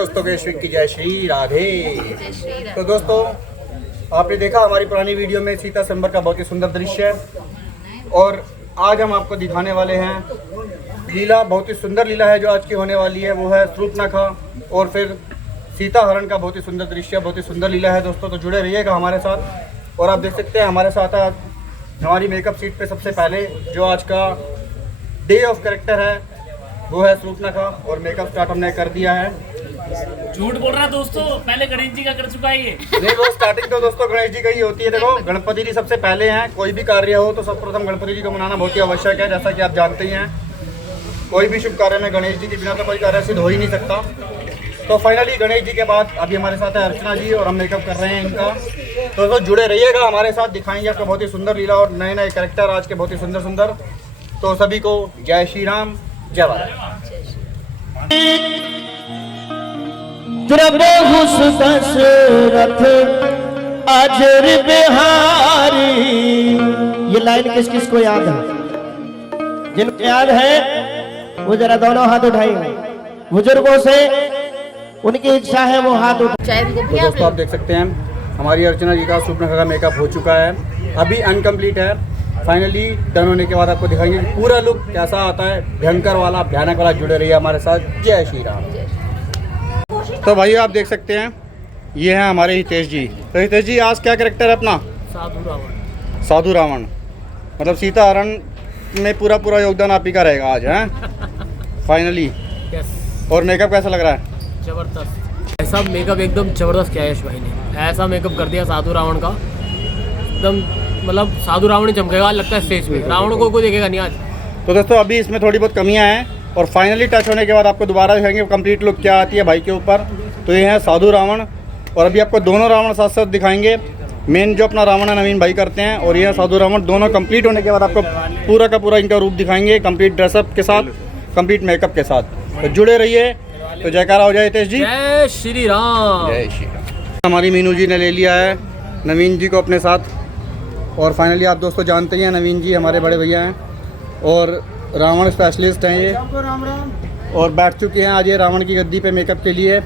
दोस्तों के श्री की जय श्री राधे। तो दोस्तों आपने देखा हमारी पुरानी वीडियो में सीता स्वयंवर का बहुत ही सुंदर दृश्य है और आज हम आपको दिखाने वाले हैं लीला। बहुत ही सुंदर लीला है जो आज की होने वाली है, वो है शूर्पणखा और फिर सीता हरण का बहुत ही सुंदर दृश्य, बहुत ही सुंदर लीला है दोस्तों। तो जुड़े रहिएगा हमारे साथ। और आप देख सकते हैं हमारे साथ आज हमारी मेकअप सीट पे सबसे पहले जो आज का डे ऑफ कैरेक्टर है वो है शूर्पणखा और मेकअप स्टार्ट हमने कर दिया है। झूठ बोल रहा दोस्तों, पहले गणेश जी का कर चुका है ये। नहीं, वो स्टार्टिंग तो दोस्तों गणेश जी का ही होती है। देखो गणपति जी सबसे पहले हैं, कोई भी कार्य हो तो सर्वप्रथम गणपति जी को मनाना बहुत ही आवश्यक है। जैसा कि आप जानते ही हैं कोई भी शुभ कार्य में गणेश जी के बिना तो कोई कार्य सिद्ध हो ही नहीं सकता। तो फाइनली गणेश जी के बाद अभी हमारे साथ है अर्चना जी और हम मेकअप कर रहे हैं इनका। तो दोस्तों जुड़े रहिएगा हमारे साथ, दिखाएंगे आपको बहुत ही सुंदर लीला और नए नए कैरेक्टर आज के बहुत ही सुंदर सुंदर। तो सभी को जय श्री राम, जय भारत। दशरथ अजर बिहारी। ये लाइन किस किस को याद है? जिनको याद है वो जरा दोनों हाथ उठाएंगे। बुजुर्गों से उनकी इच्छा है वो हाथ उठाए। तो दोस्तों आप देख सकते हैं हमारी अर्चना जी का शूर्पणखा का मेकअप हो चुका है, अभी अनकम्प्लीट है। फाइनली डन होने के बाद आपको दिखाएंगे कि पूरा लुक कैसा आता है, भयंकर वाला, भयानक वाला। जुड़े रहिए हमारे साथ। जय श्री राम। तो भाई आप देख सकते हैं ये है हमारे हितेश जी। तो हितेश जी आज क्या कैरेक्टर है अपना? साधु रावण। साधु रावण, मतलब सीता हरण में पूरा पूरा योगदान आप ही का रहेगा आज, हैं फाइनली। यस। और मेकअप कैसा लग रहा है? जबरदस्त। ऐसा मेकअप एकदम जबरदस्त किया है यश भाई ने। ऐसा मेकअप कर दिया साधु रावण का, एकदम मतलब साधु रावण ही चमकेगा लगता है स्टेज पे। रावण को कोई देखेगा नहीं आज। तो दोस्तों अभी इसमें थोड़ी बहुत कमियां हैं और फाइनली टच होने के बाद आपको दोबारा दिखाएंगे कंप्लीट लुक क्या आती है भाई के ऊपर। तो ये है साधु रावण और अभी आपको दोनों रावण साथ साथ दिखाएंगे। मेन जो अपना रावण है नवीन भाई करते हैं और ये है साधु रावण। दोनों कंप्लीट होने के बाद आपको पूरा का पूरा इनका रूप दिखाएंगे कंप्लीट ड्रेसअप के साथ, कंप्लीट मेकअप के साथ। तो जुड़े रहिए। तो जयकारा हो जाए हितेश जी। जय श्री राम। जय श्री राम। हमारी मीनू जी ने ले लिया है नवीन जी को अपने साथ और फाइनली आप दोस्तों जानते ही हैं नवीन जी हमारे बड़े भैया हैं और रावण स्पेशलिस्ट हैं ये, और बैठ चुके हैं आज ये रावण की गद्दी पे मेकअप के लिए।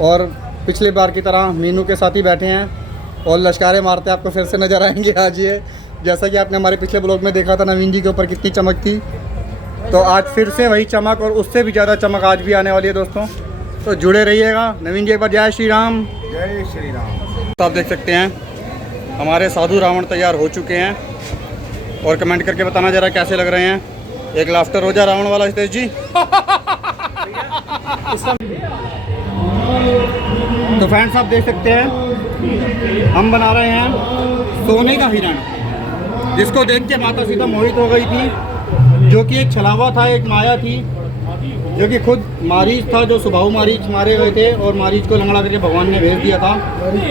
और पिछले बार की तरह मीनू के साथ ही बैठे हैं और लश्कारे मारते आपको फिर से नज़र आएंगे आज ये। जैसा कि आपने हमारे पिछले ब्लॉग में देखा था नवीन जी के ऊपर कितनी चमक थी, तो आज फिर से वही चमक और उससे भी ज़्यादा चमक आज भी आने वाली है दोस्तों। तो जुड़े रहिएगा। नवीन जी एक बार जय श्री राम। जय श्री राम। तो आप देख सकते हैं हमारे साधु रावण तैयार हो चुके हैं और कमेंट करके बताना जरा कैसे लग रहे हैं। एक लाफ्टर हो जा रावण वाला हितेश जी। तो फ्रेंड्स आप देख सकते हैं हम बना रहे हैं सोने का हिरण, जिसको देख के माता सीता मोहित हो गई थी, जो कि एक छलावा था, एक माया थी, जो कि खुद मारीच था, जो सुबाहु मारीच मारे गए थे और मारीच को लंगड़ा करके भगवान ने भेज दिया था।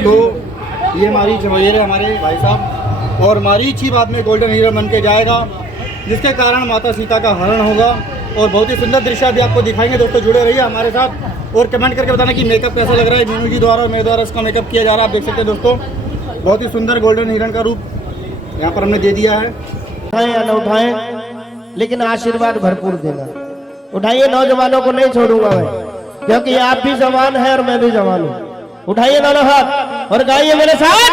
तो ये मारीच वगैरह हमारे भाई साहब, और मारीच ही बाद में गोल्डन हिरण बन के जाएगा, जिसके कारण माता सीता का हरण होगा। और बहुत ही सुंदर दृश्य भी आपको दिखाएंगे दोस्तों। जुड़े रहिए हमारे साथ और कमेंट करके बताना कि मेकअप कैसा लग रहा है। मीनू जी द्वारा और मेरे द्वारा इसका मेकअप किया जा रहा है। आप देख सकते हैं दोस्तों बहुत ही सुंदर गोल्डन हिरण का रूप यहाँ पर हमने दे दिया है। उठाएं या न उठाएं, लेकिन आशीर्वाद भरपूर देना। उठाइए, नौजवानों को नहीं छोड़ूंगा मैं, क्योंकि आप भी जवान है और मैं भी जवान हूँ। उठाइए दोनों हाथ और गाइए मेरे साथ।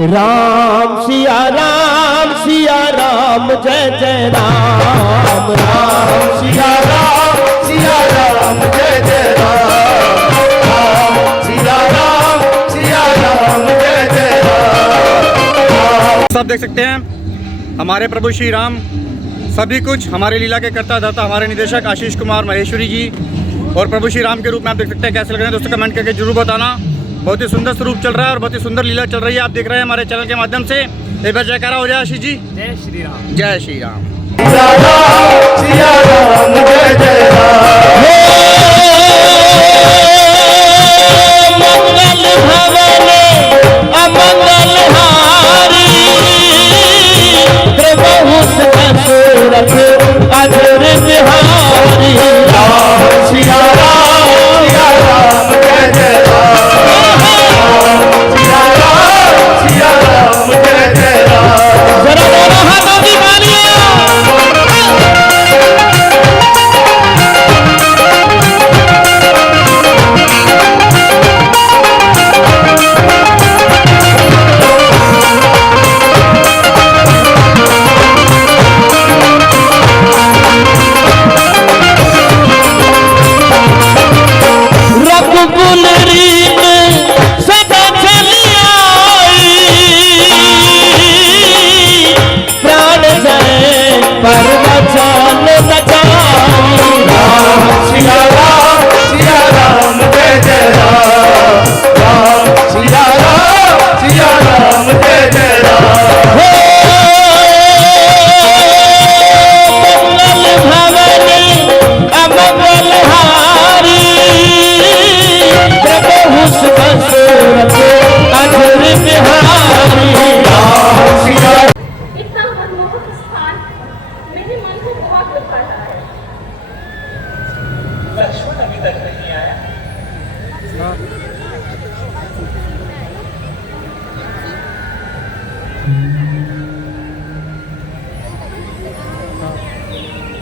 राम सिया राम जय जय राम। राम सिया राम जय जय राम। राम सिया राम जय जय राम। आप देख सकते हैं हमारे प्रभु श्री राम सभी कुछ हमारे लीला के करता दाता हमारे निदेशक आशीष कुमार महेश्वरी जी और प्रभु श्री राम के रूप में आप देख सकते हैं। कैसे लग रहे हैं दोस्तों कमेंट करके जरूर बताना। बहुत ही सुंदर स्वरूप चल रहा है और बहुत ही सुंदर लीला चल रही है। आप देख रहे हैं हमारे चैनल के माध्यम से। एक बार जयकारा हो जाए आशीष जी। जय श्री राम। जय श्री राम। सिया राम जय जय राम। मंगल भवन अमंगल हारी, प्रभु दशरथ अजर बिहारी। राम सिया राम जय जय राम। सिया राम जय जय राम। जरा दोनों हाथों की तालियां।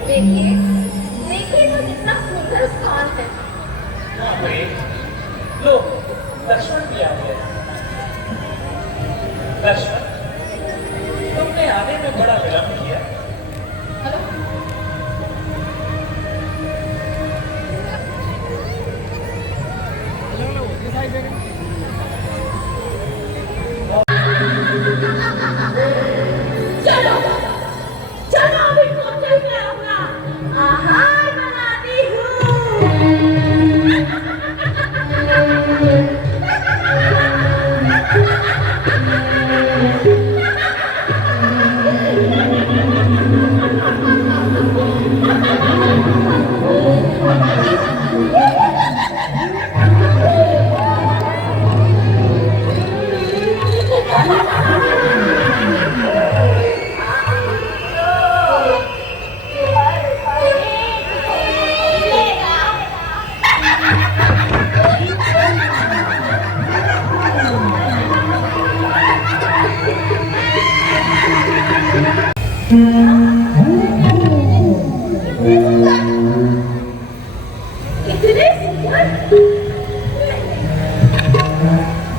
देखिए देखिए तो कितना सुंदर स्थान है। लो लक्ष्मण भी आ गए। लक्ष्मण, तुमने आने में बड़ा विलंब किया। चलो चलो अभी पहुंचल मैं अपना आहार बनाती इतने सुंदर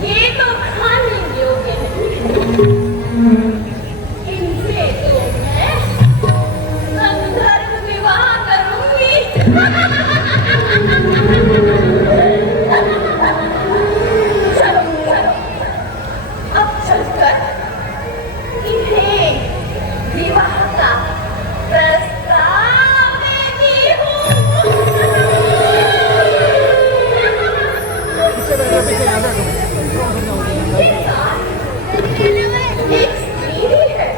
ये तो खाने योग्य है। इनसे तो मैं समधर्म विवाह करूंगी। चलो चलो अब चलकर इन्हें विवाह का प्रस्ताव देती हूँ। एक स्त्री है।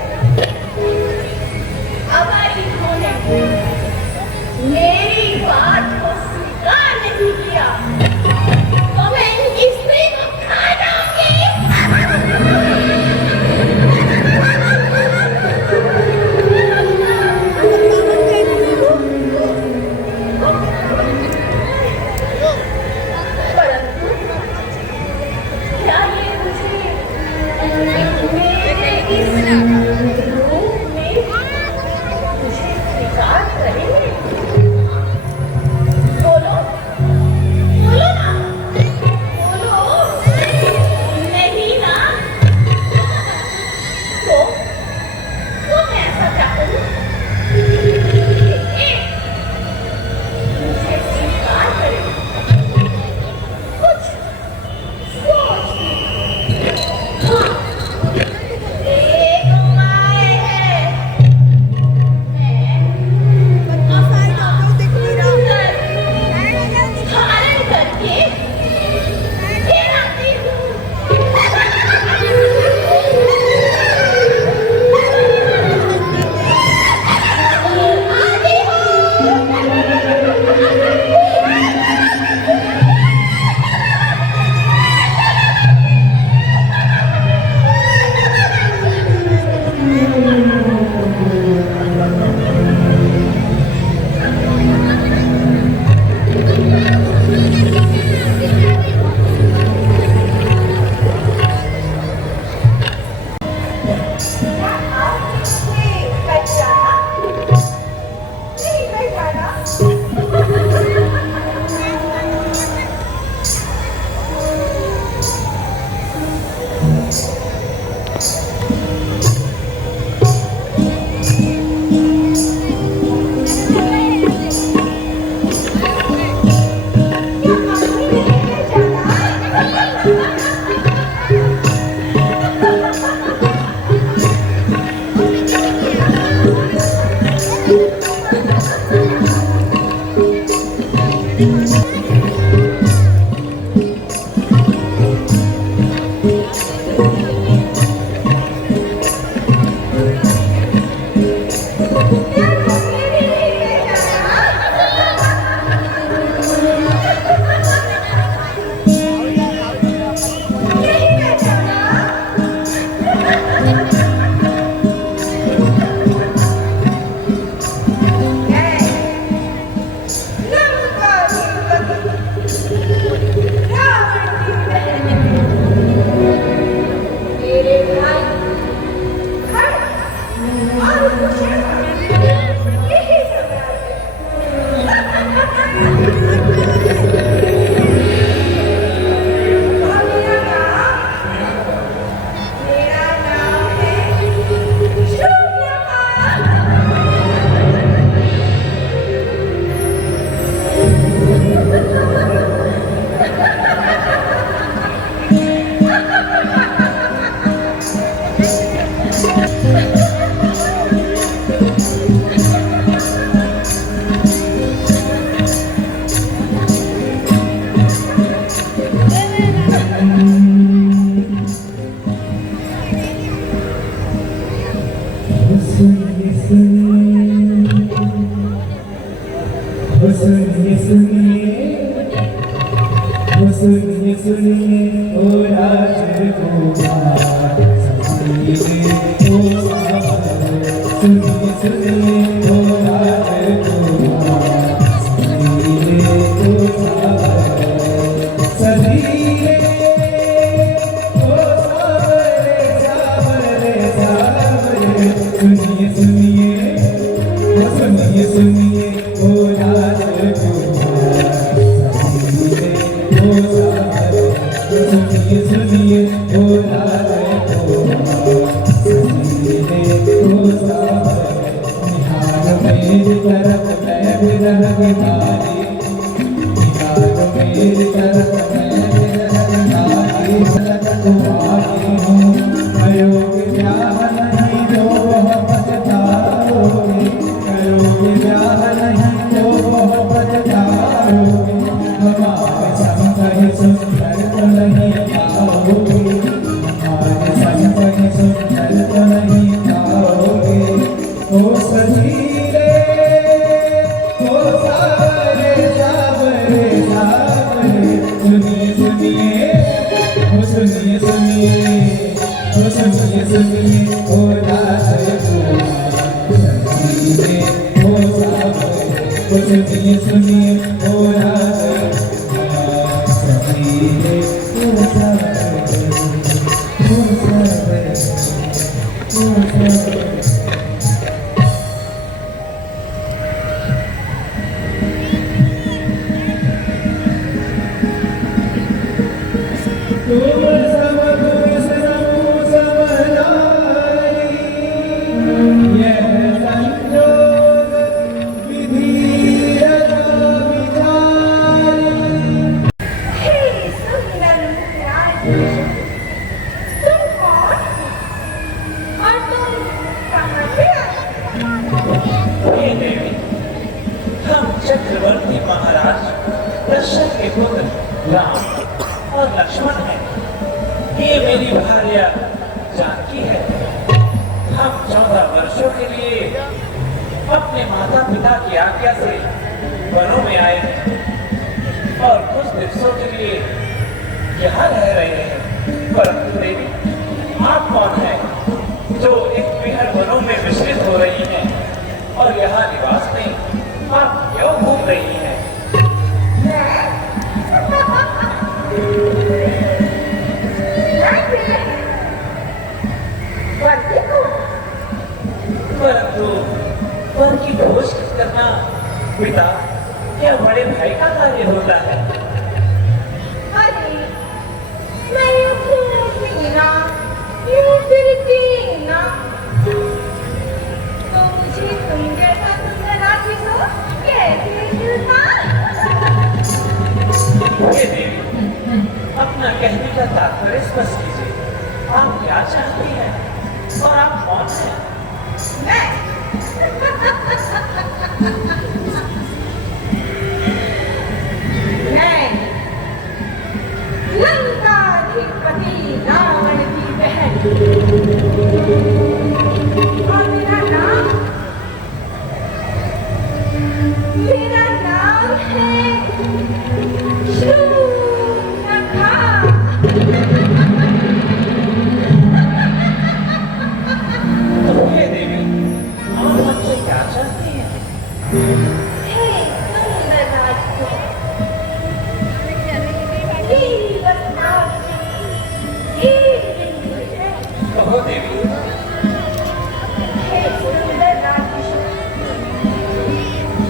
अगर इन्होंने मेरी बात को स्वीकार नहीं किया तो मैं इनकी स्त्री को खा परंतु क्या ये मुझे मेरे इस रूप में मुझे स्वीकार करेंगे? बोलो बोलो ना, बोलो नहीं ना। तो मैं ऐसा क्या करूं कि मुझे स्वीकार करें? कुछ सोच हाँ, एक उपाय है। मैं धारण करके गिराती हूँ। आती चक्रवर्ती महाराज दशरथ के पुत्र राम और लक्ष्मण है। ये मेरी भार्या जानकी है। हम 14 वर्षों के लिए अपने माता पिता की आज्ञा से वनों में आए हैं और कुछ दिवसों के लिए यहाँ रह रहे हैं। परंतु देवी, आप कौन है जो एक विहर वनों में विचलित हो रही हैं और यहाँ निवास नहीं, आप क्यों घूम रही हैं? परंतु वर की खोज करना पिता या बड़े भाई का कार्य होता है। अरे मैं यूं घूमती ना, यूं फिरती ना, तो मुझे तुम जैसा सुंदर आदमी को कैसे मिलता? ये देवी, अपना कहने का तात्पर्य स्पष्ट कीजिए। आप क्या चाहती हैं और आप कौन हैं? मैं लंकाधिपति रावण की बहन और मेरा नाम है शूर्पणखा। तो ये देवी, आप हमसे क्या चाहती हैं? हे सुंदर राजकुमार, ही बताओ, ही मुझे कहो देवी। हे सुंदर राजकुमार,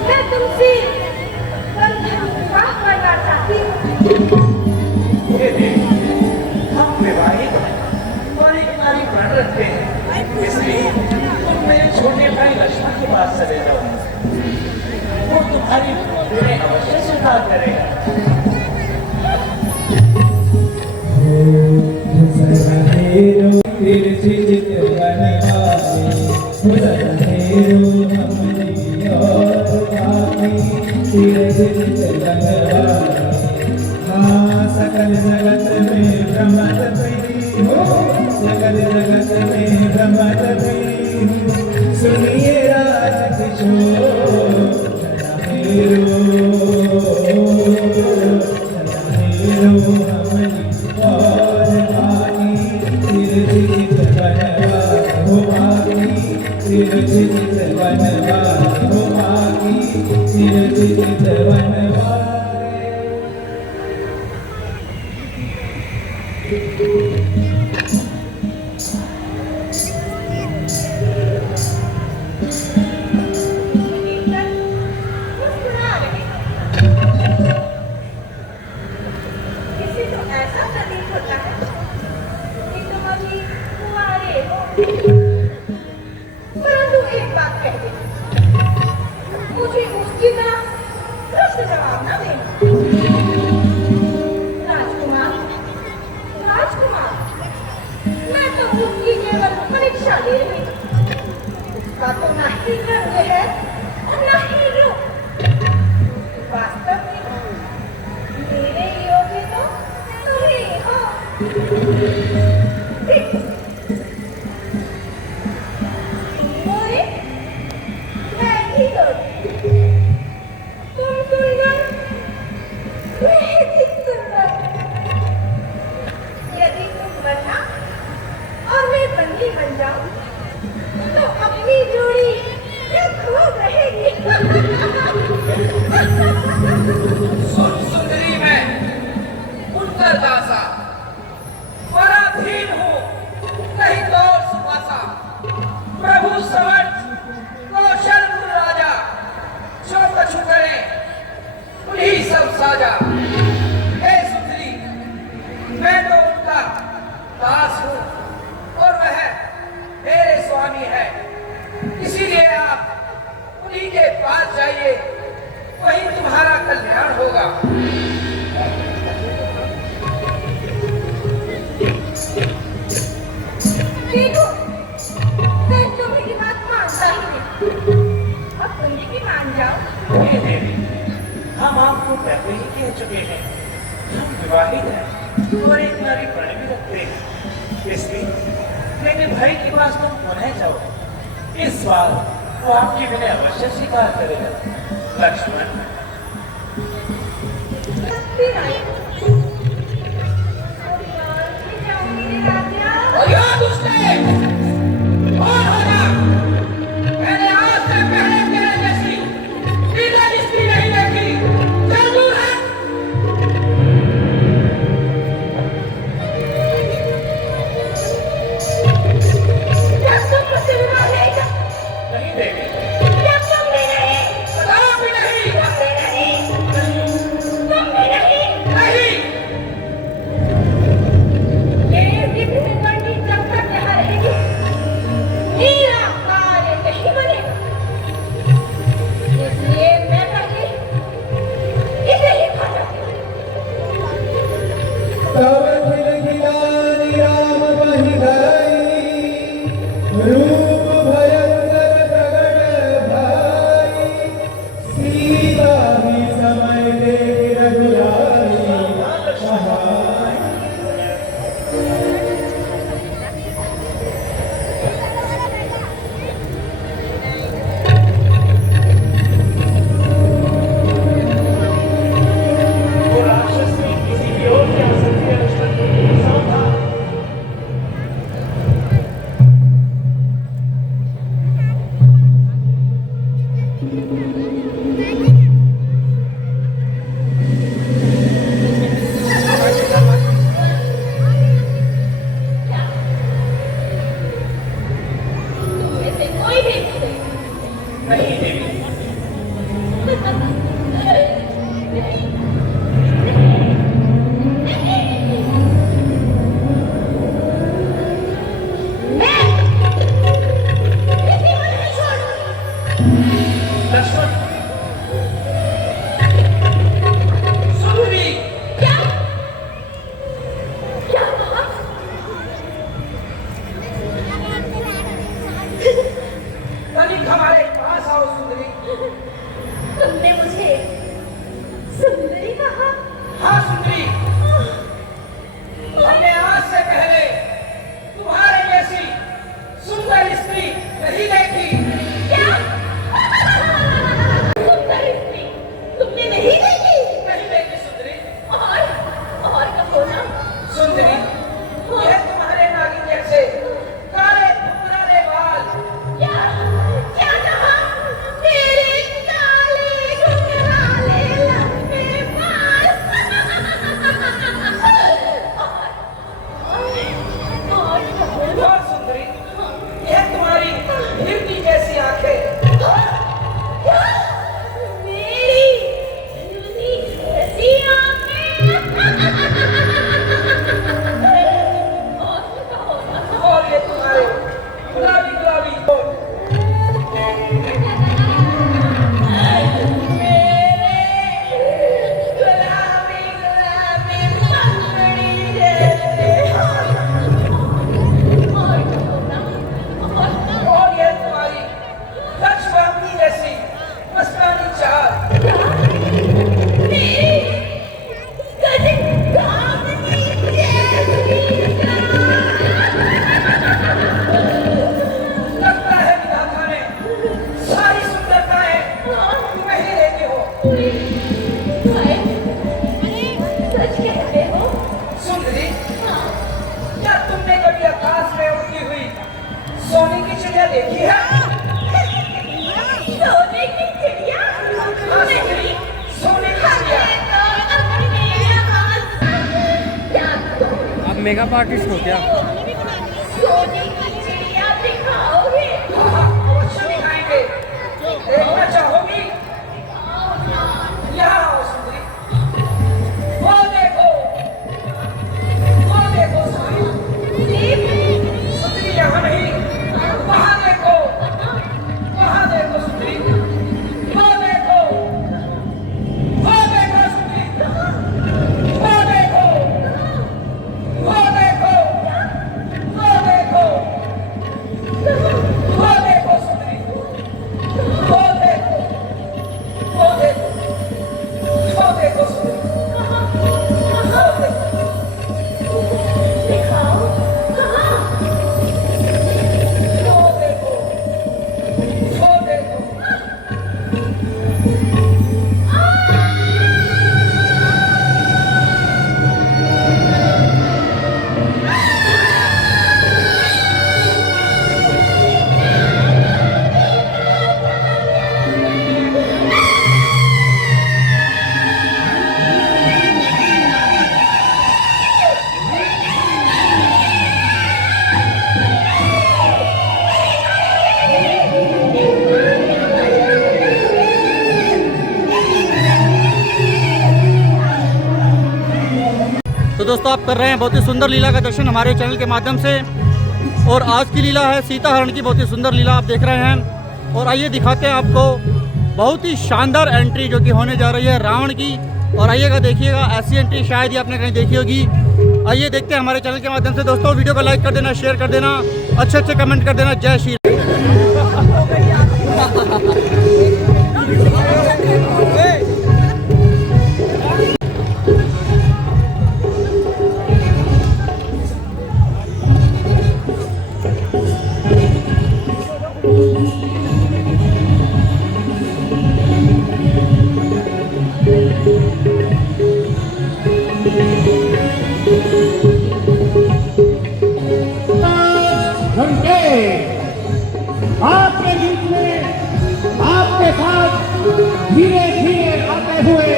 मैं तुमसे बंधन विवाह करना चाहती हूँ। ये देवी, हम विवाहित हैं और एक नारी प्राण रखते हैं, इसलिए तुम मेरे छोटे भाई लक्ष्मण के पास चले जाओ। वो तुम्हारी विनय अवश्य स्वीकार करेगा। सकल जगत में भ्रमत भई हो, सकल जगत में भ्रमत भई हो, सुनिए राज किशोर मेरो। और आगी तिरछित बनवास हो आगी तिरछित बनवास हो आगी तिरछित बनवास मुस्कुरा रहे हैं। किसी को ऐसा प्रतीत होता है कि तुम अभी कुंवारे हो। परंतु एक बात कह दे, मुझे उसकी तरह प्रश्न जवाब न देना। राजकुमार, राजकुमार, मैं तो उसकी केवल परीक्षा ले रही हूँ। उसका तो ना ही रंग है और ना ही रूप। वास्तव में मेरे योग्य तो तुम ही हो। मोरे, मैं भी योग्य। तुम सुंदर, मैं भी सुंदर। यदि तुम बनना और मैं बंदी बन जाऊं, तो अपनी जोड़ी खूब रहेगी। सुन सुंदरी मैं उत्तरदासा पराधीन हूँ नहीं तो सुपासा प्रभु समर्थ कौशल गुरु राजा जो कछु करे उन्हीं सब साजा। हे सुंदरी मैं तो उनका दास हूँ और वह मेरे स्वामी है, इसीलिए आप उन्हीं के पास जाइए, वही तुम्हारा कल्याण होगा। देखो, मैं तुम्हारी बात मानता ही नहीं। अब तुम भी मान जाओ। हे देवी, हम आपको पहले ही कह चुके हैं, हम विवाहित हैं और एक नारी प्रण भी रखते हैं, इसलिए लेकिन भाई के पास तुम पुनः जाओ, इस बार वो आपकी विनय अवश्य स्वीकार करेगा। लक्ष्मण फिर आई। और यार, ये जाओ मेरे राजा। और याद उसने कौन होगा? मैंने आज से पहले तेरे जैसी लीला स्त्री नहीं देखी। चल दूर है। क्या तुम मुझसे विवाह नहीं कर- नहीं देवी, क्या तुम भी नहीं? कदापि नहीं। तुम भी नहीं? तुम भी नहीं? नहीं देखी है? सोने की चिड़िया नहीं, सोने की चिड़िया। आप मेकअप आर्टिस्ट हो क्या? सोने की चिड़िया दिखाओगे? हाँ, अवश्य दिखाएंगे। देखना चाहोगी? यहाँ आओ सुंदरी। वो देखो सुंदरी। सुंदरी यहाँ नहीं, वहाँ देखो सुंदरी। वो देखो सुंदरी। वो देखो सुंदरी। वो देखो सुंदरी। दिखाओ कहाँ? वो देखो। तो दोस्तों आप कर रहे हैं बहुत ही सुंदर लीला का दर्शन हमारे चैनल के माध्यम से। और आज की लीला है सीता हरण की, बहुत ही सुंदर लीला आप देख रहे हैं। और आइए दिखाते हैं आपको बहुत ही शानदार एंट्री जो कि होने जा रही है रावण की। और आइएगा देखिएगा, ऐसी एंट्री शायद ही आपने कहीं देखी होगी। आइए देखते हैं हमारे चैनल के माध्यम से। दोस्तों वीडियो को लाइक कर देना, शेयर कर देना, अच्छे कमेंट कर देना। जय श्री घंटे आपके बीच में आपके साथ धीरे धीरे आते हुए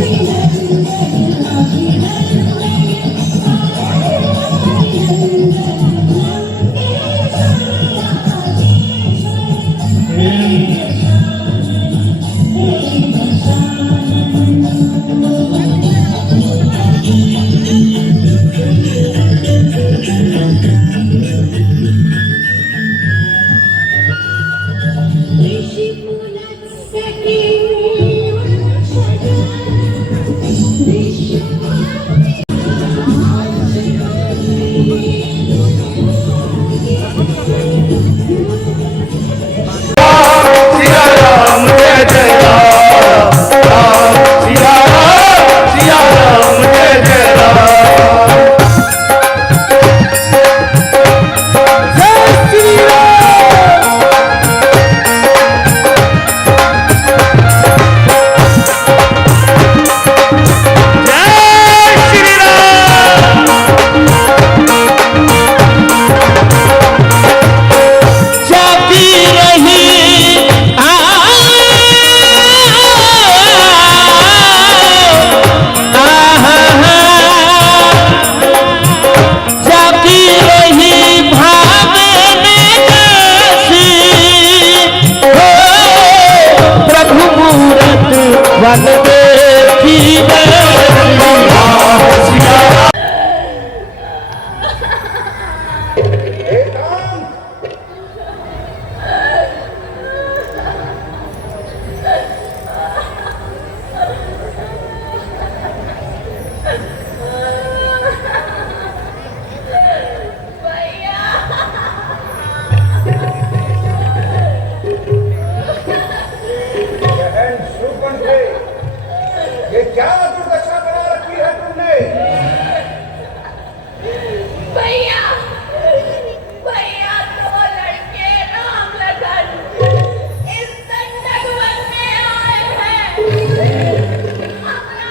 Thank you. ये क्या दुर्दशा बना रखी है तुमने? भैया भैया दो लड़के राम लखन इस दंडक वन में आए हैं। अपना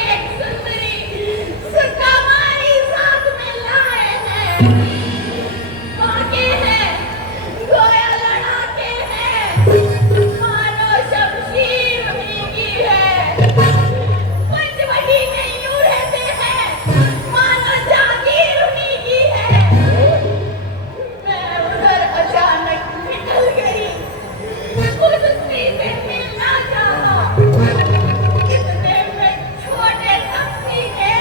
एक सुंदरी सुकमारी साथ में लाए हैं। बाके हैं गोया लड़ाके हैं, मानो शमशीर भीगी है। पंचवटी में यूं रहते हैं मानो जागीर भीगी है। मैं उधर अचानक निकल गई, उस स्त्री से मिलना चाहा। इतने में छोटे तपसी ने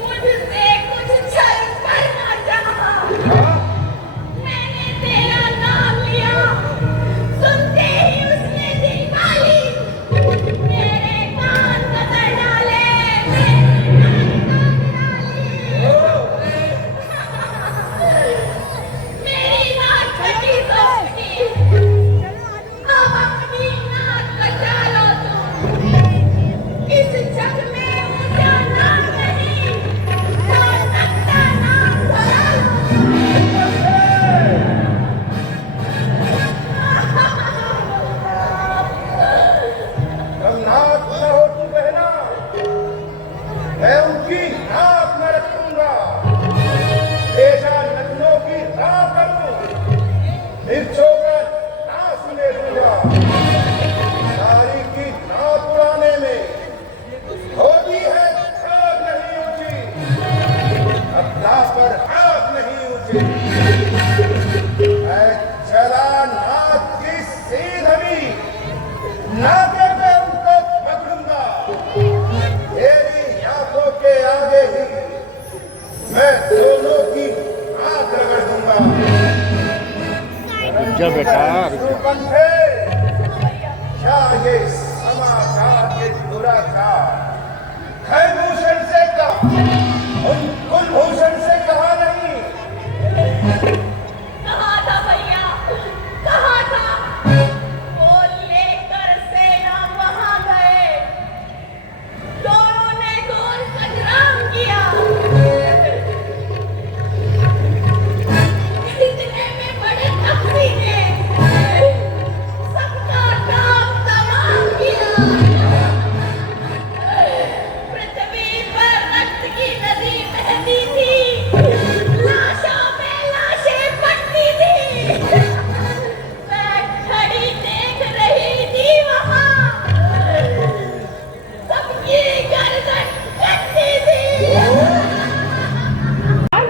मुझसे कुछ छल करना चाहा। मैंने तेरा नाम लिया, सुनते ही उसने दिखाली मेरे कान पकड़ डाले। मेरी नाक कटी तो कटी, अब अपनी नाक कटा लो तुम। इस जग में मुझे नाम नहीं, तो नक्का नाम धरा जब नाक न होती बहना, मैं उनकी नाक न रखूंगा। पेशा नग्नों की राह करूं, मिर्चों का ना सुने दूंगा। नारी की नाक उड़ाने में होती है खाक नहीं ऊंची, अपना पर आंख नहीं ऊंची। मैं चला नाक की सीधवी, नाके पे उनको पकड़ूंगा। मेरी आंखों के आगे ही मैं दोनों की आंख रगड़ दूंगा। क्या बेटा? सुकंठे, क्या ये समाचार ये दुराचार खैभूषण से कहा, उन कुलभूषण से कहा नहीं। कहा था भैया, कहा था। वो लेकर सेना वहां गए, दोनों ने गोल संग्राम किया। इतने में बड़े तपसी ने सबका काम तमाम किया। पृथ्वी पर रक्त की नदी बहती थी, लाशों में लाशें पड़ती थी। मैं खड़ी देख रही थी वहां, सबकी गर्दन कटती थी।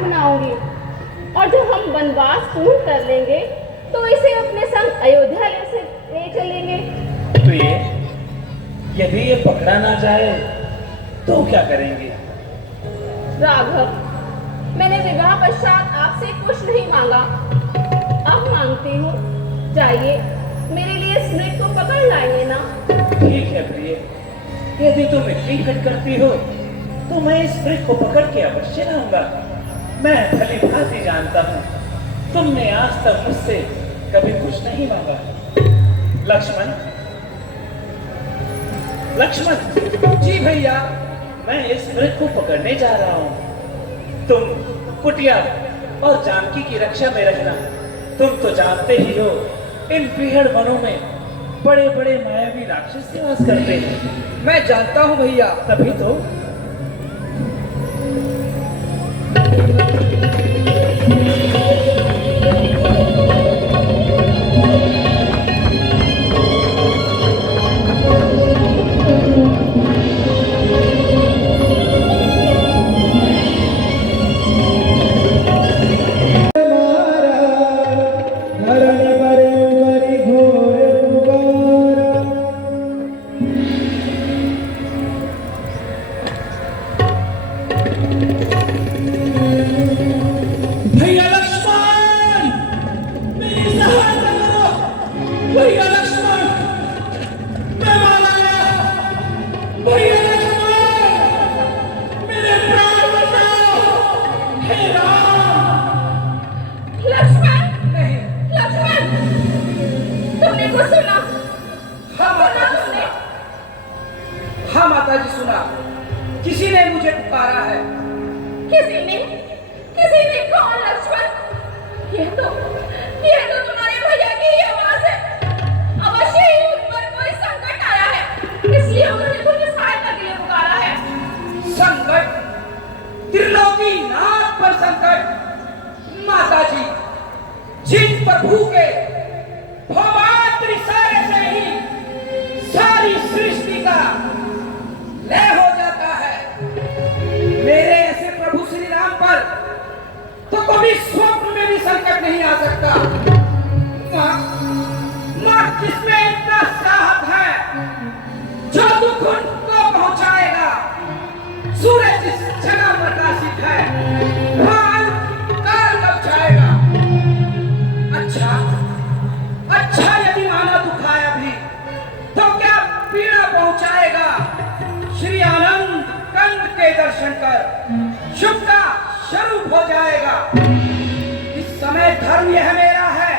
बनाऊंगी और जब हम वनवास पूर्ण कर लेंगे तो इसे अपने संग अयोध्या ले चलेंगे। तो ये यदि ये पकड़ा ना जाए तो क्या करेंगे? राघव, मैंने विवाह पश्चात आपसे कुछ नहीं मांगा, अब मांगती हूँ। जाइए, मेरे लिए स्मृत को पकड़ लाइए ना। ठीक है प्रिय, यदि तुम इतनी कट करती हो तो मैं इस वृक्ष को पकड़ के अवश्य रहूंगा। मैं भली भांति जानता हूँ तुमने आज तक मुझसे कभी कुछ नहीं मांगा। लक्ष्मण, लक्ष्मण। जी भैया। मैं इस वृक्ष को पकड़ने जा रहा हूँ। तुम कुटिया और जानकी की रक्षा में रहना। तुम तो जानते ही हो इन बिहड़ वनों में बड़े बड़े मायावी राक्षस निवास करते हैं। मैं जानता हूँ भैया। तभी तो भैया लक्ष्मण, मेरी सहायता करो। भैया लक्ष्मण, मैं मारा गया। भैया लक्ष्मण, मेरे प्राण बचाओ। हे राम। लक्ष्मण, नहीं। लक्ष्मण, तुमने कुछ सुना? हाँ माता जी तुमने? सुना। हाँ माता जी सुना। किसी ने मुझे पुकारा है। किसी ने? कौन लक्ष्मण? यह तो तुम्हारे भैया की ही आवाज है। अवश्य ही उन पर कोई संकट आया है, इसलिए उन्होंने तुम्हें सहायता के लिए पुकारा है। संकट? त्रिलोकी नाथ पर संकट? माता जी, जिन प्रभु के भवात्री सारे से ही सारी सृष्टि का लय हो जाता है, मेरे ऐसे प्रभु श्री राम पर तो कभी स्वप्न में भी संकट नहीं आ सकता। मां किसमें इतना साहस है जो दुख उनको पहुंचाएगा? सूरज जिस जगह प्रकाशित है काल कब छाएगा? अच्छा यदि माना दुखाया भी तो क्या पीड़ा पहुंचाएगा? श्री आनंद कंद के दर्शन कर शुभ का स्वरूप हो जाएगा। इस समय धर्म यह मेरा है,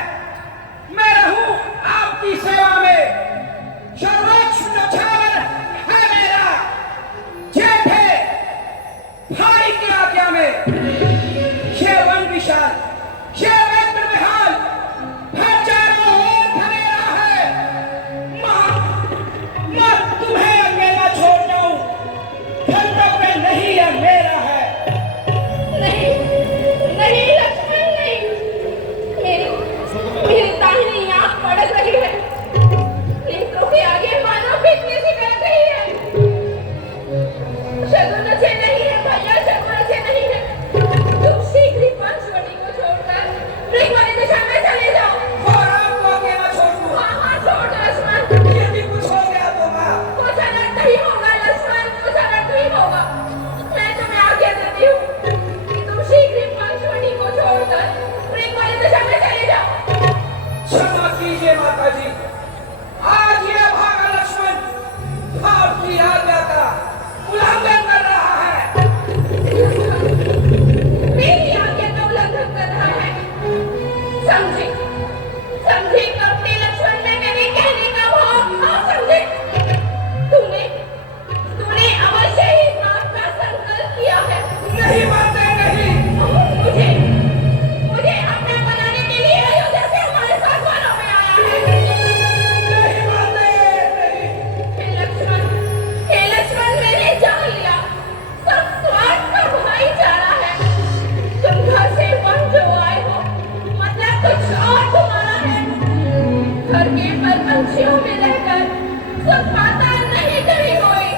मैं रहूं आपकी सेवा में। सर्वोच्च न्यौछावर है मेरा, जेठ है भाई की आज्ञा में। शेवन विशाल, शेवेंद्र विहाल, हर चारों ओर खलेरा है। मां तुम्हें अकेला छोड़ जाऊं, कर्तव्य नहीं है मेरा है। नहीं लक्ष्मण, नहीं। मेरी दाहिनी आंख फड़क रही है। नेत्रों के आगे मानो बिजली सी कर गई है। शगुन अच्छे नहीं है भैया, शगुन अच्छे नहीं है। तुम शीघ्र ही पंचवटी को छोड़कर ऋग वाली दिशा में चले जाओ। और आपको अकेला छोड़ दूं? हाँ, छोड़ दो लक्ष्मण। यदि कुछ हो गया तो मां? कुछ अनर्थ नहीं होगा लक्ष्मण, कुछ अनर्थ नहीं होगा। मैं तुम्हें आज्ञा देती हूँ कि तुम शीघ्र ही पंचवटी को छोड़कर ऋग वाली दिशा में चले जाओ। क्षमा कीजिए माता जी, आज ये भागा लक्ष्मण आपकी आज्ञा का उल्लंघन कर रहा है। मेरी आज्ञा का उल्लंघन कर रहा है। समझे कपटी लक्ष्मण, मैं मेरे कहने का भाव हाँ समझे। तूने अवश्य ही मां का संकल्प किया है। नहीं माते, नहीं। मुझे अपना बनाने के लिए अयोध्या से हमारे साथ वनों में आया है। नहीं माते, नहीं। हे लक्ष्मण, मैंने जान लिया सब स्वार्थ का भाईचारा है। तुम घर से वन जो आए हो, मतलब कुछ और तुम्हारा है। घर के पर पंछियों में रहकर सब माता नहीं करी कोई।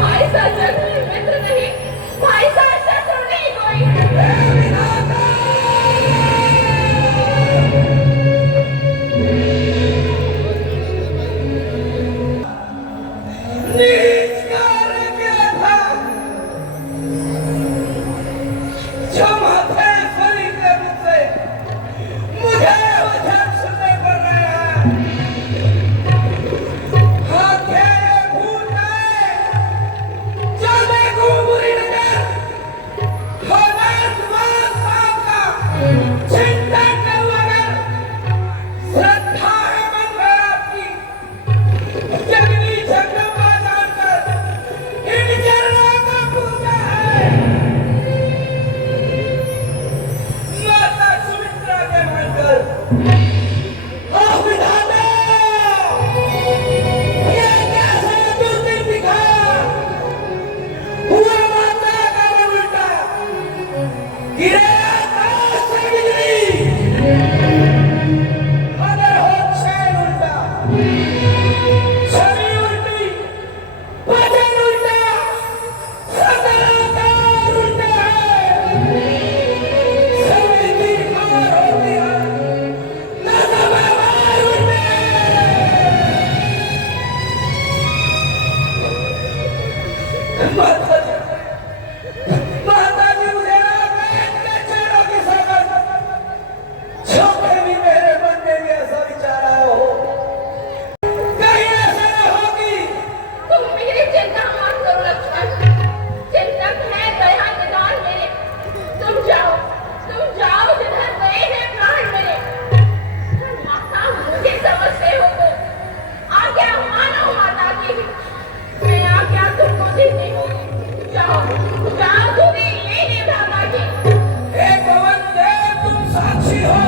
भाई सा जन्म मित्र नहीं, भाई सा शत्रु नहीं कोई। नीच कार्य किया था जो माथे फरी के मुझसे मुझे वचन सुनने पड़ रहे हैं। हाथ ये भूल गए माता जी मुझे अपने चरणों की समझ छोटे भी मेरे मन में भी ऐसा विचार आया हो, कहीं ऐसा न हो कि तुम मेरी चिंता मत करो लक्ष्मण, चिंतक है दया निदान मेरे। तुम जाओ जिधर गए हैं प्राण मेरे। माता मुझे समझते हो तो आज्ञा मानो माता की, मैं आज्ञा तुमको देती हूँ। जाओ तुम्हें लेने बाबा जी। हे पवन देव तुम साक्षी हो,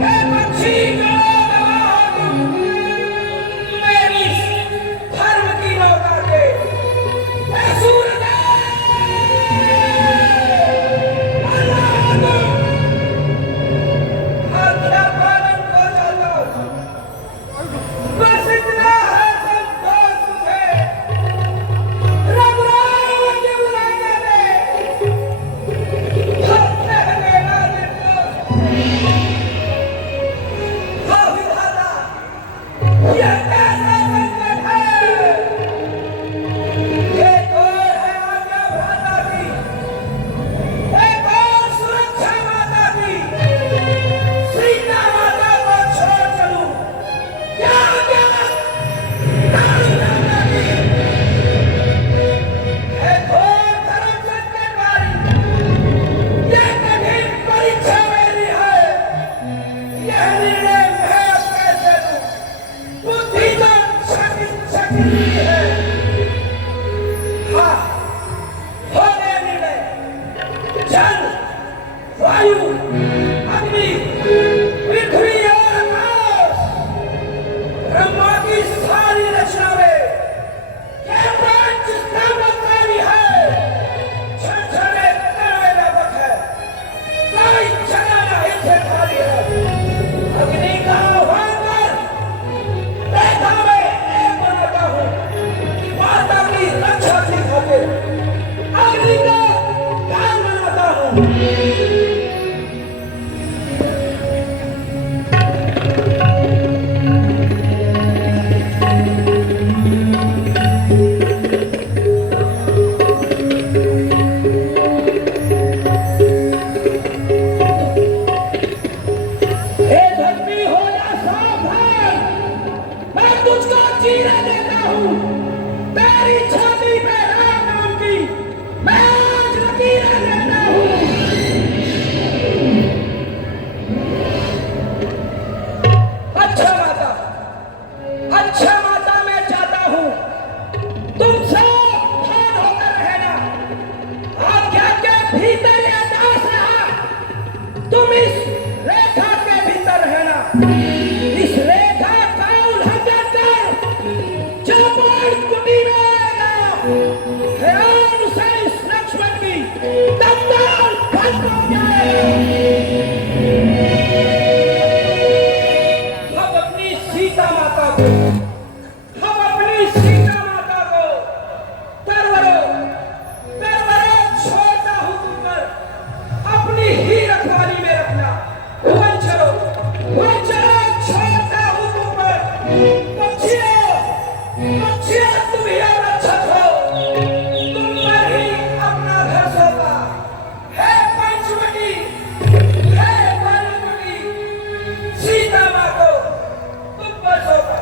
हे पक्षी जो गवाह हो तुम, मेरी धर्म की नौका के। हे सूर्यदेव आज्ञा पालन को जाता हूँ, बस इतना है संतोष मुझे। रघुराम जी बुलाने दे, भक्त है मेरा निर्दोष। हो विधाता, यह कैसा संकट है? एक और है आज्ञा भ्राता की, एक और सुरक्षा माता की। सीता माता को छोड़ चलूं, क्या क्या काली माता की है घोर धर्म संकट वाली। यह कठिन परीक्षा मेरी है, यह निर्णय मैं अब कैसे लूं? बुद्धि तो छकरी है। हाँ, हो गया निर्णय। जल, वायु, अग्नि, पृथ्वी और आकाश, ब्रह्मा की सारी रचना में यह पांच स्तंभकारी है। छड़छड़े तड़वे व्यापक है, कोई जगह नहीं से खाली है। अग्नि का आह्वान कर, रेखा में एक बनाता हूँ, माता की रक्षा सिखाते अग्नि का ज्ञान बनाता हूँ। हे धरती हो जा सावधान, मैं तुझको चीरे देता हूँ। तेरी छाती पे राम नाम की मैं आज लकीरें देता हूँ। अच्छा माता मैं चाहता हूँ, तुम सावधान होकर रहना। आज्ञा के भीतर ये दास रहा, तुम इस रेखा के भीतर रहना। इस रेखा का उल्लंघन कर, जो बाण कुटी में आएगा, ध्यान से इस लक्ष्मण की तत्काल भस्म हो जाएगा। हम अपनी सीता माता को तरवरों छोड़ता हूँ तुम पर, अपनी ही रखवाली में रखना। भुवन चलो छोड़ता हूँ तुम पर। पक्षियों तुम ही रक्षक हो, तुम पर ही अपना घर सौंपा। हे पंचवटी, हे वनवटी, सीता माँ को तुम पर सौंपा।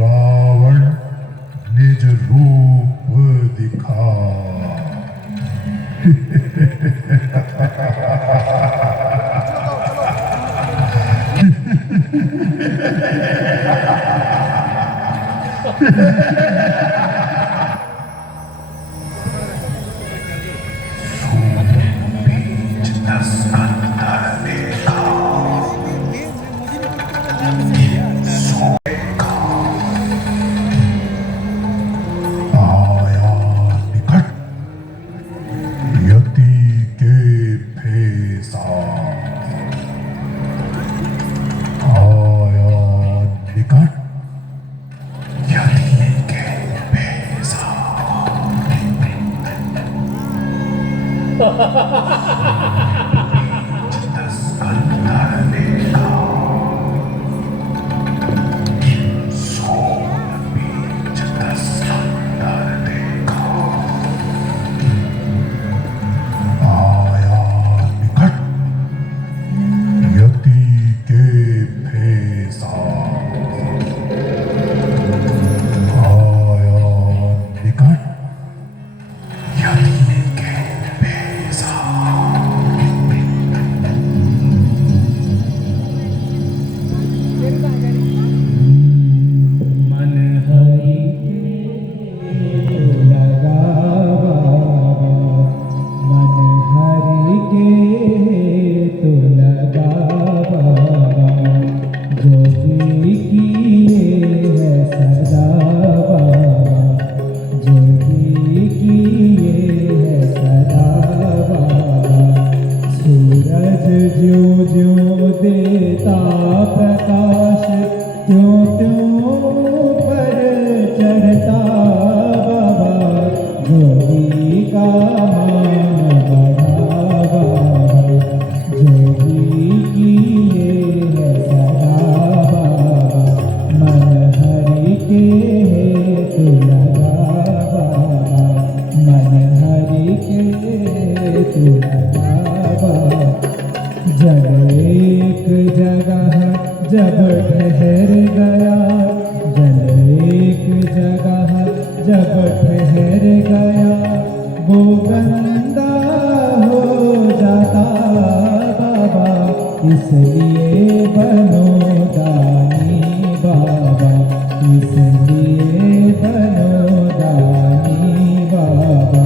रावण निज रूप दिखा। आया निकट यति के आया निकट यति के भेसा आया निकट यति के भेसा मन हरि लगा मन हरि के तो लगा जो भी किए है सदा जो भी किए है सदा सूरज ज्यों ज्यों देता प्रकाश त्यों त्यों पर चढ़ता बाबा जोगी का मान बढ़ा जो भी किए है सदा बाबा मन हरि के हेतु लगा बाबा मन हरि के हेतु लगा बाबा जब एक जगह जब ठहर गया जब एक जगह जब ठहर गया वो गंदा हो जाता बाबा इसलिए बनो दानी बाबा इसलिए बनो दानी बाबा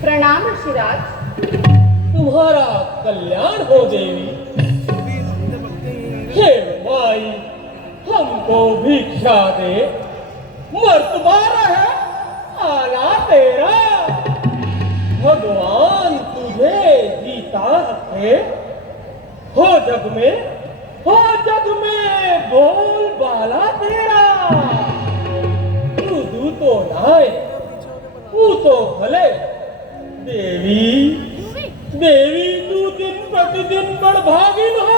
प्रणाम ऋषिराज। तुम्हारा कल्याण हो देवी। हे माई हमको भिक्षा दे, मर्तबा रहे आला तेरा। भगवान तुझे जीता रखे, हो जग में बोल बाला तेरा। तू तो नाय, तू तो भले देवी देवी तू दिन प्रतिदिन बड़भागिन हो।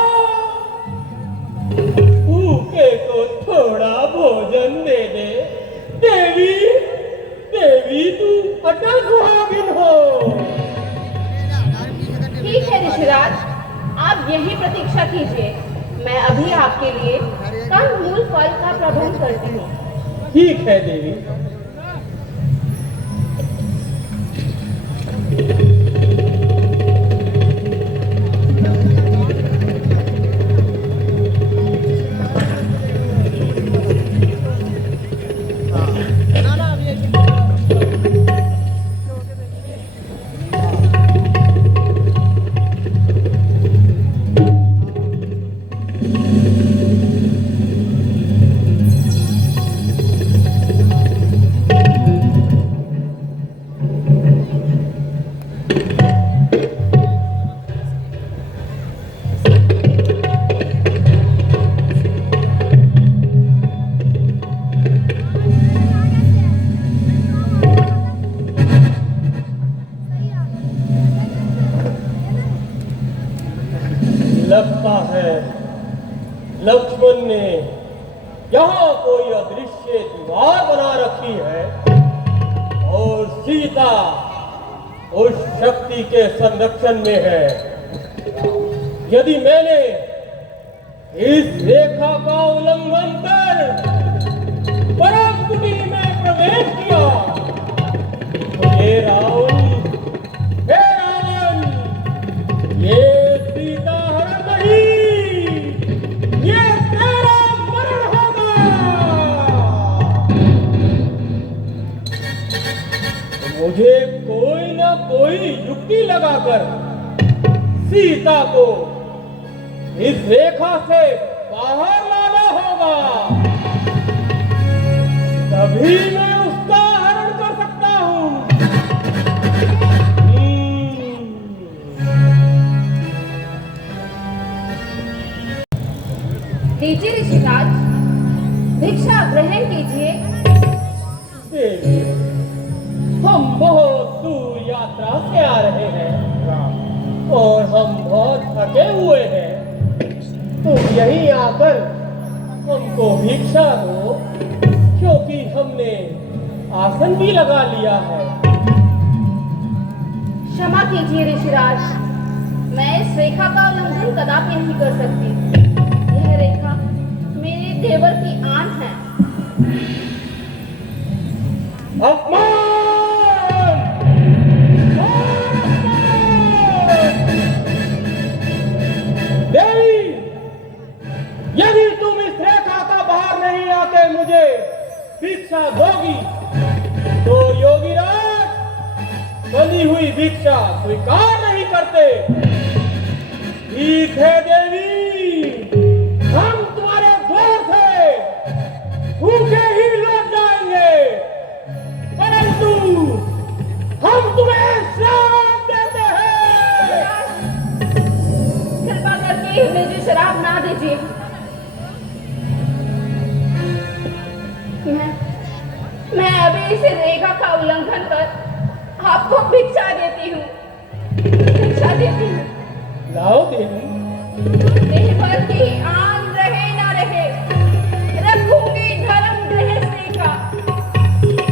भूखे को थोड़ा भोजन दे दे देवी देवी तू अटल सुहागिन हो। ठीक है ऋषिराज, आप यही प्रतीक्षा कीजिए, मैं अभी आपके लिए कंदमूल फल का प्रबंध करती हूँ। ठीक है देवी। लगता है लक्ष्मण ने यहाँ कोई अदृश्य दीवार बना रखी है और सीता उस शक्ति के संरक्षण में है। यदि मैंने इस रेखा का उल्लंघन कर परम कुटी में प्रवेश किया तो हे रावण, ये सीता हरण नहीं, ये तेरा मरण होगा। मुझे कोई ना कोई युक्ति लगाकर सीता को इस रेखा से बाहर लाना होगा, तभी मैं उसका हरण कर सकता हूँ। लीजिए ऋषिराज, भिक्षा ग्रहण कीजिए। देवी, हम बहुत दूर यात्रा से आ रहे हैं और हम बहुत थके हुए हैं। तुम यहीं आकर हमको भिक्षा दो, क्योंकि हमने आसन भी लगा लिया है। क्षमा कीजिए ऋषिराज, मैं इस रेखा का उल्लंघन कदापि नहीं कर सकती। यह रेखा मेरे देवर की आन है। अपमान! देवी, यदि तुम इस रेखा का बाहर नहीं आके मुझे भिक्षा दोगी तो योगीराज बनी हुई भिक्षा स्वीकार नहीं करते। ठीक है देवी, हम तुम्हारे द्वार से भूखे ही लौट जाएंगे, परंतु हम तुम्हें श्राप देते हैं। कृपा करके मुझे शराब ना दीजिए। मैं अभी इस रेखा का उल्लंघन कर आपको भिक्षा देती हूँ, भिक्षा देती हूँ। लाओ देवी। देवर की आन रहे ना रहे, रखूंगी धर्म ग्रह रेखा।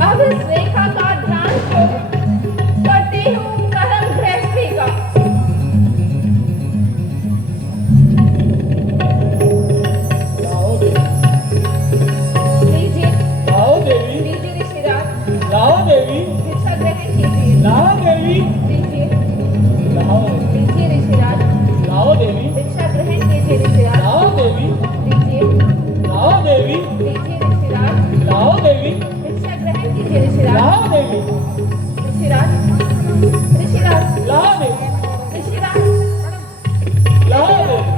अब इस रेखा का ध्यान को करती हूँ धर्म ग्रह रेखा। लाओ देवी। लीजिए, लाओ देवी। लीजिए ऋषिराज, लाओ देवी। भिक्षा ग्रहण कीजिए। लाओ देवी। लीजिए, लाओ लीजिए ऋषिराज, लाओ देवी। भिक्षा ग्रहण कीजिए ऋषिराज। लाओ देवी। लीजिए, लाओ देवी। लीजिए ऋषिराज, लाओ देवी। भिक्षा ग्रहण कीजिए ऋषिराज। लाओ देवी। ऋषिराज, ऋषिराज, लाओ देवी। ऋषिराज। लाओ देवी।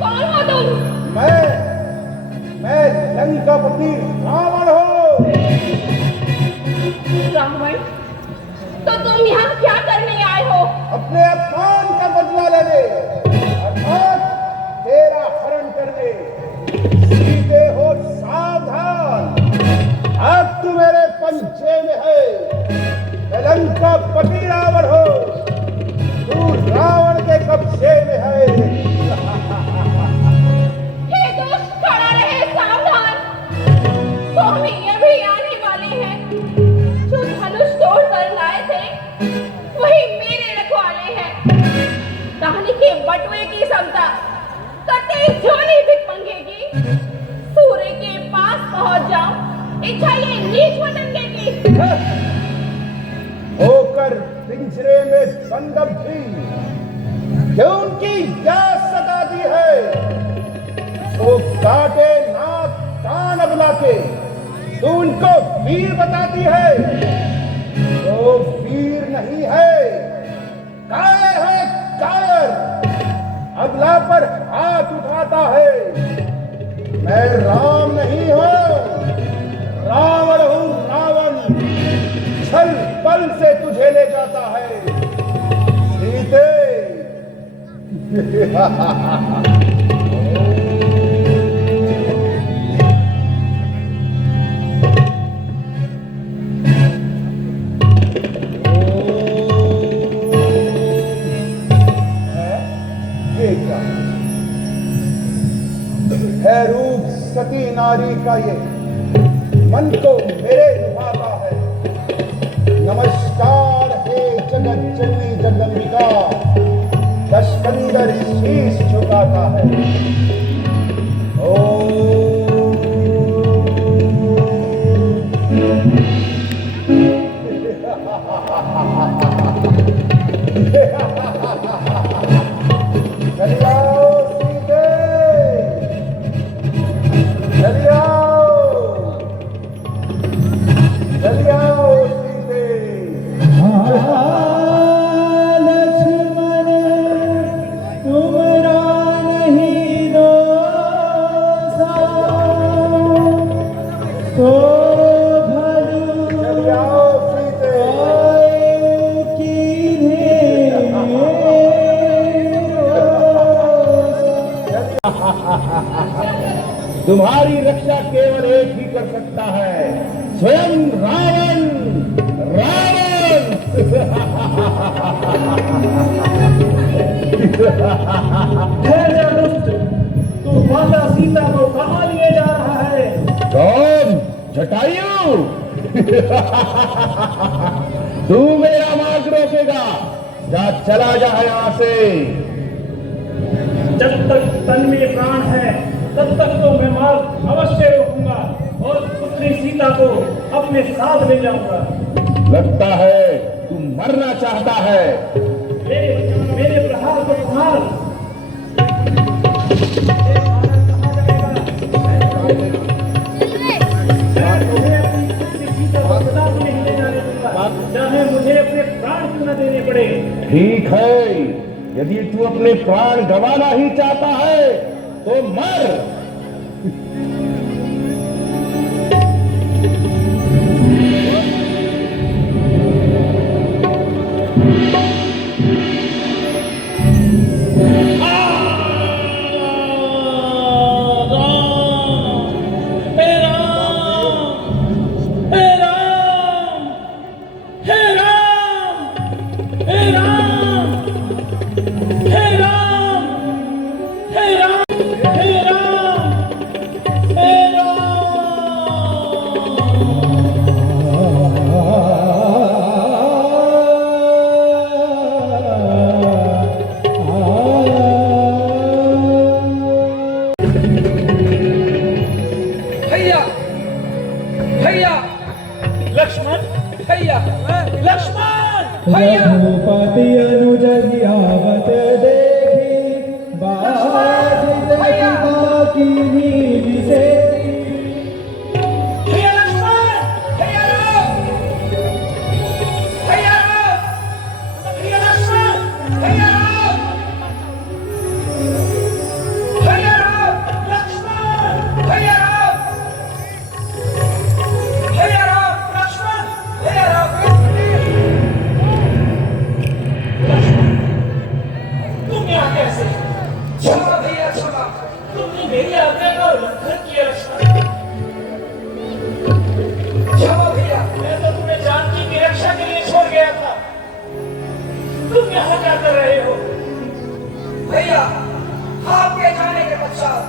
कौन हो तुम? मैं लंकापति रावण हूँ। रावण, तो तुम यहाँ क्या करने आए हो? अपने अपमान का बदला लेने, अर्थात तेरा हरण करने। सीधे हो सावधान, अब तू मेरे पंचे में है। मैं लंकापति रावण हूँ, तू रावण के कब्जे में है। हे दुष्ट, खड़ा रहे सावधान। स्वामी अभी आने वाले हैं। जो धनुष तोड़ कर लाए थे वही मेरे रखवाले हैं। कहानी के बटुए की समता कते झोली भिख मंगेगी। सूर्य के पास पहुंच जाऊं, इच्छा ये नीच वतन की। होकर पिंजरे में बंद भी जो उनकी जात सताती है, तो काटे नाक कान बुलाते तू उनको वीर बताती है। तो वीर नहीं है, कायर है कायर। अगला पर हाथ उठाता है। मैं राम नहीं हूँ, रावण हूँ रावण। छल पल से तुझे ले जाता है सीते। है रूप सती नारी का ये, मन को मेरे लुभाता है। नमस्कार हे जगत जननी जगदम्बिका, दशकंदर शीश झुकाता है। तुम्हारी रक्षा केवल एक ही कर सकता है, स्वयं रावण। रावण तू माता सीता को कहाँ लिए जा रहा है? कौन? जटायु? तू मेरा मार्ग रोकेगा? जा, चला जा यहाँ से। जब तक तन में प्राण है तब तक तो मैं मार्ग अवश्य रोकूंगा और पुत्री सीता को अपने साथ ले जाऊंगा। लगता है तू मरना चाहता है। मेरे प्रहार को संभाल। चाहे मुझे अपने प्राण क्यों न देने पड़े। ठीक है, यदि तू अपने प्राण गंवाना ही चाहता है तो मर। भैया भैया लक्ष्मण, भैया लक्ष्मण, भैया रघुपति अनुज गियावत देखी, बाज भैया की नींद से। भैया लक्ष्मण, भैया राम भैया राम भैया लक्ष्मण, भैया राम भैया राम लक्ष्मण, भैया राम भैया राम लक्ष्मण, भैया राम तुम यहाँ कैसे? क्षमा भैया क्षमा तुमने मेरी आज्ञा का उल्लंघन किया लक्ष्मण। क्षमा भैया मैं तो तुम्हें जानकी की रक्षा के लिए छोड़ गया था। तुम यहाँ क्या कर रहे हो? भैया आपके जाने के पश्चात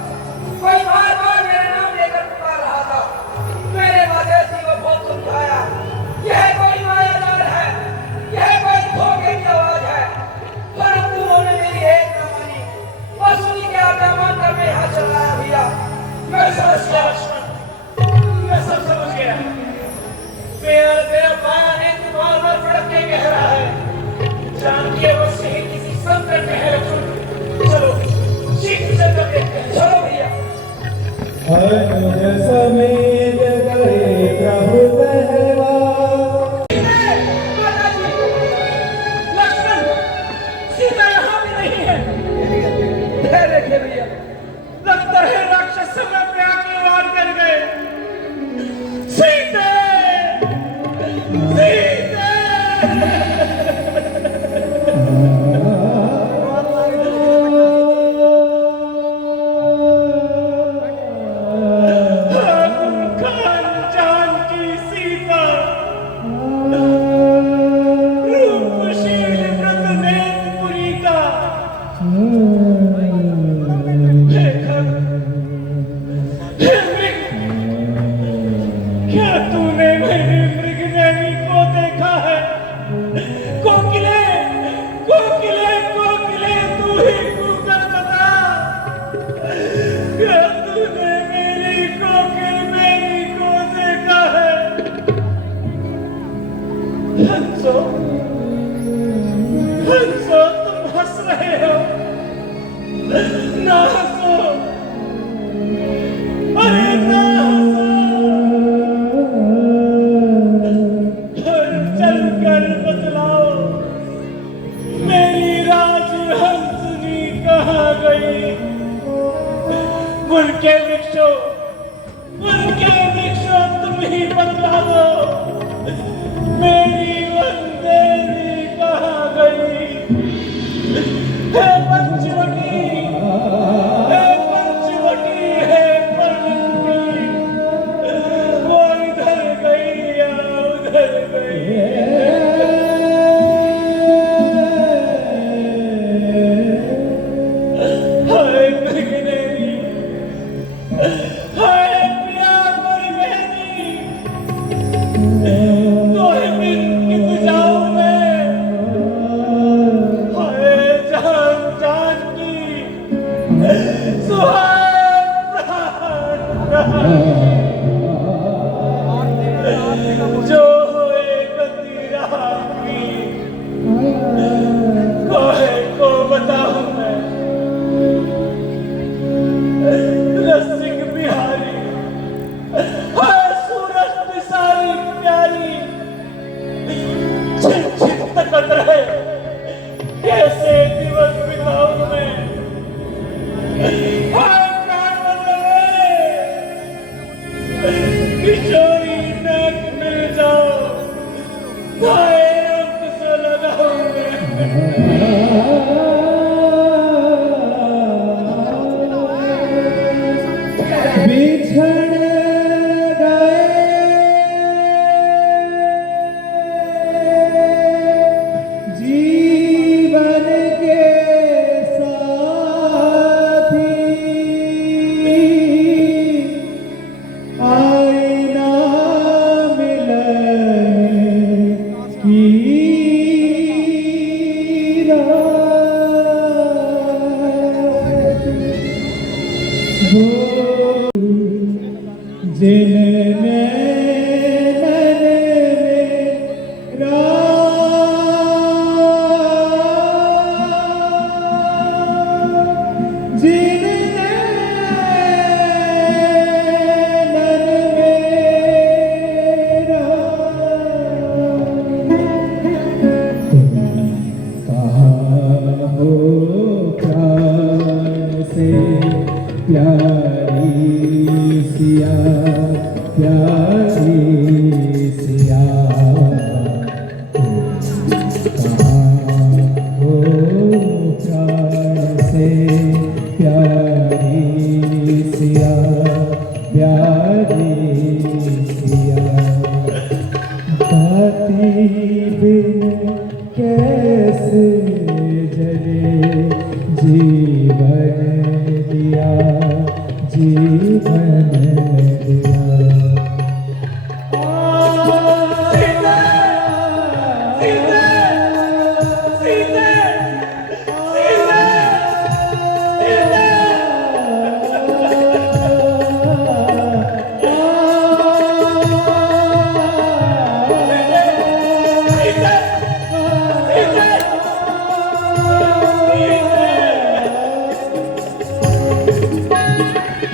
कोई बार बार मेरा नाम लेकर पुकार रहा था। मेरे माथे जी को बहुत समझाया, यह कोई मायाजाल है, यह कोई धोखे की आवाज है, परंतु उन्होंने मेरी एक न मानी। बस उन्हीं के आज्ञा मानकर मैं यहाँ चल आया भैया। मैं समझ गया लक्ष्मण, मैं सब समझ गया। मेरा पाया नेत्र बार बार फड़क के कह रहा है, जानकी अवश्य ही किसी संकट में है लक्ष्मण। चलो शीघ्र से कर देखते हैं। चलो भैया। अनुज समेत करे प्रभु कहवा। माता जी लक्ष्मण, सीता यहाँ भी नहीं है। देखिए भैया लगता है राक्षस समय पे आके वार कर गए। सीते, सीते। खान जानकी सीता, रूपशील व्रत नेत्रपुरी का। क्या तूने मेरी मृगनयनी को देखा है? कोकिले, कोकिले, कोकिले, तू ही कूकर बता। क्या तूने मेरी कोकिल मेरी को देखा है? हंसो, हंसो, तुम हंस रहे हो। ना हंसो, अरे ना हंसो। और चलकर बतलाओ, मेरी राजहंसनी कहाँ गई? उनके वृक्षों, तुम ही बतला दो। मेरी वंदेरी कहाँ गई? हे पंचवटी, हे जो एक तीरा की कोहे को बताऊं मैं रसिक बिहारी हर सूरत बिसारी प्यारी छिन छिन तकत रहे कैसे दिवस बिताऊं मैं हाय प्राण बंधुए किशोरी नाक मिल जाओ हाय अंत से लगाऊं मैं बिछड़ गए जीवन के साथी आईना मिलन की रात हो जिनमें मन मेरा प्यारी सिया प्यारी सिया हो प्यार से प्यारी सिया प्यारी सिया बाती बिन कैसे जले जीवन दिया जीवन दिया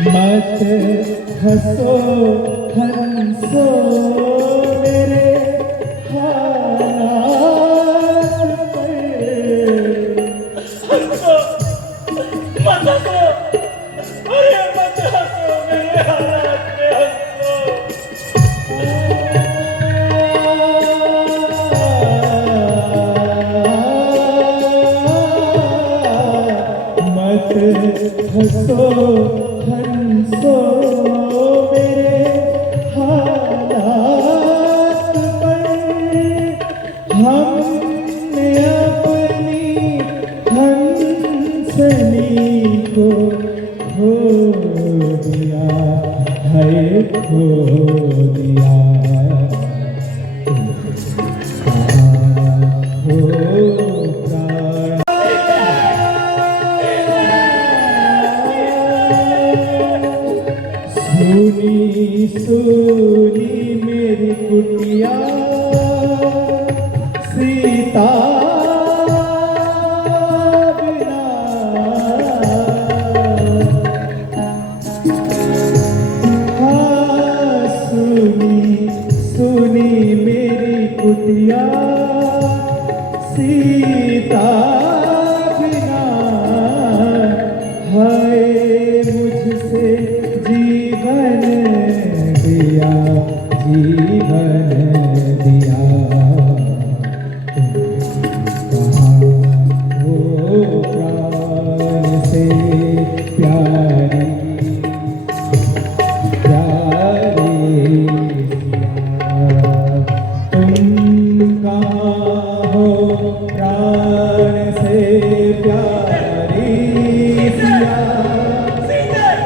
मत हंसो हंसो मेरे हालात पर हंसो मत हंसो अरे मत हंसो मेरे हालात पे मत हंसो हंसो मेरे हालात पर हमने अपनी हंसनी को खो दिया है खो दिया हो प्राण सुनी सुनी मेरी कुटिया सीता बिना हाँ सुनी सुनी मेरी कुटिया सीता बिना हाय मुझसे जीवन दिया जीवन दिया कहाँ हो प्राण से प्यारी प्यारी तुम कहाँ हो प्राण से प्यारी सिया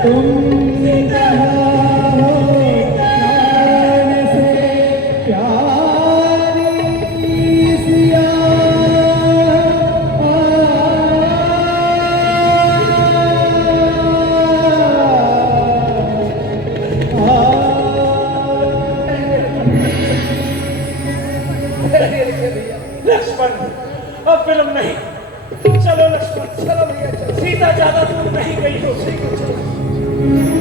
तुम लक्ष्मण अब फिल्म नहीं, चलो लक्ष्मण, चलो भैया चलो। सीता ज्यादा दूर नहीं गई हो, चलो।